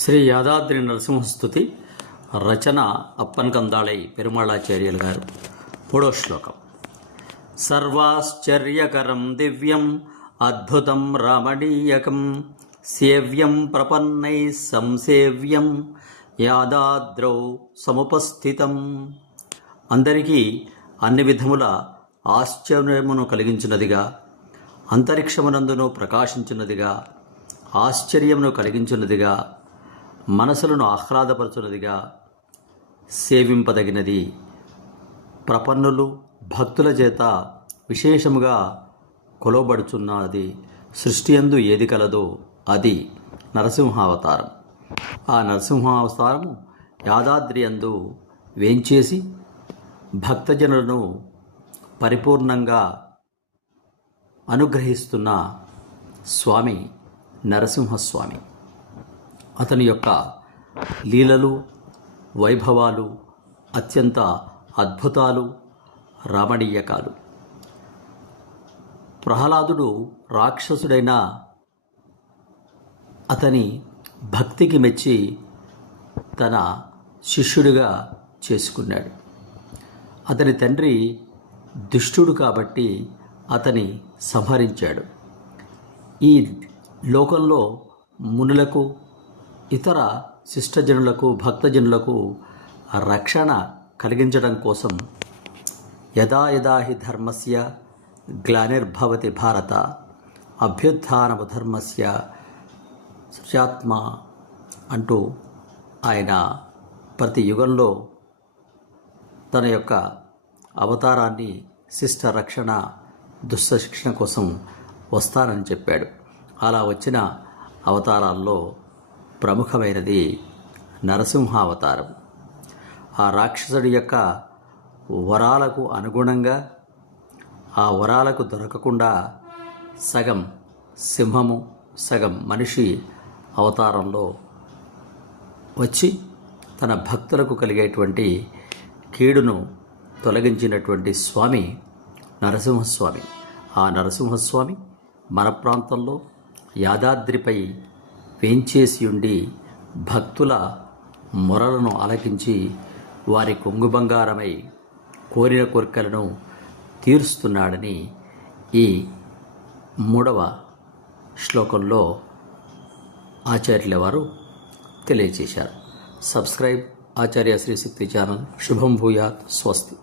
శ్రీ యాదాద్రి నరసింహస్తుతి రచన upon కందాళై పెరుమాళాచార్యులు గారు. 3వ శ్లోకం. సర్వాశ్చర్యకరం దివ్యం అద్భుతం రమణీయకం సేవ్యం ప్రపన్నై సంసేవ్యం యాదాద్రౌ సముపస్థితం. అందరికీ అన్ని విధముల ఆశ్చర్యమును కలిగించినదిగా, అంతరిక్షమునందును ప్రకాశించినదిగా, ఆశ్చర్యమును కలిగించినదిగా, మనసులను ఆహ్లాదపరచునదిగా, సేవింపదగినది, ప్రపన్నులు భక్తుల చేత విశేషముగా కొలవబడుచున్నది. సృష్టి యందు ఏది కలదో అది నరసింహావతారం. ఆ నరసింహావతారము యాదాద్రి యందు వేంచేసి భక్తజనులను పరిపూర్ణంగా అనుగ్రహిస్తున్న స్వామి నరసింహస్వామి. అతని యొక్క లీలలు, వైభవాలు అత్యంత అద్భుతాలు, రమణీయకాలు. ప్రహ్లాదుడు రాక్షసుడైన అతని భక్తికి మెచ్చి తన శిష్యుడిగా చేసుకున్నాడు. అతని తండ్రి దుష్టుడు కాబట్టి అతని సంహరించాడు. ఈ లోకంలో మునులకు, ఇతర శిష్టజనులకు, భక్తజనులకు రక్షణ కలిగించడం కోసం యదా యదా హి ధర్మస్య గ్లానిర్భవతి భారత అభ్యుత్థానము ధర్మస్య సృజాత్మ అంటూ ఆయన ప్రతి యుగంలో తన యొక్క అవతారాన్ని శిష్ట రక్షణ, దుష్ట శిక్షణ కోసం వస్తానని చెప్పాడు. అలా వచ్చిన అవతారాల్లో ప్రముఖమైనది నరసింహావతారం. ఆ రాక్షసుడి యొక్క వరాలకు అనుగుణంగా, ఆ వరాలకు దొరకకుండా సగం సింహము, సగం మనిషి అవతారంలో వచ్చి తన భక్తులకు కలిగేటువంటి కీడును తొలగించినటువంటి స్వామి నరసింహస్వామి. ఆ నరసింహస్వామి మన ప్రాంతంలో యాదాద్రిపై వేంచేసి ఉండి భక్తుల మొరలను ఆలకించి వారి కొంగు బంగారమై కోరిన కోరికలను తీరుస్తున్నాడని ఈ 3వ శ్లోకంలో ఆచార్యుల వారు తెలియజేశారు. సబ్స్క్రైబ్ ఆచార్య శ్రీ శక్తి ఛానల్. శుభం భూయాత్. స్వస్తి.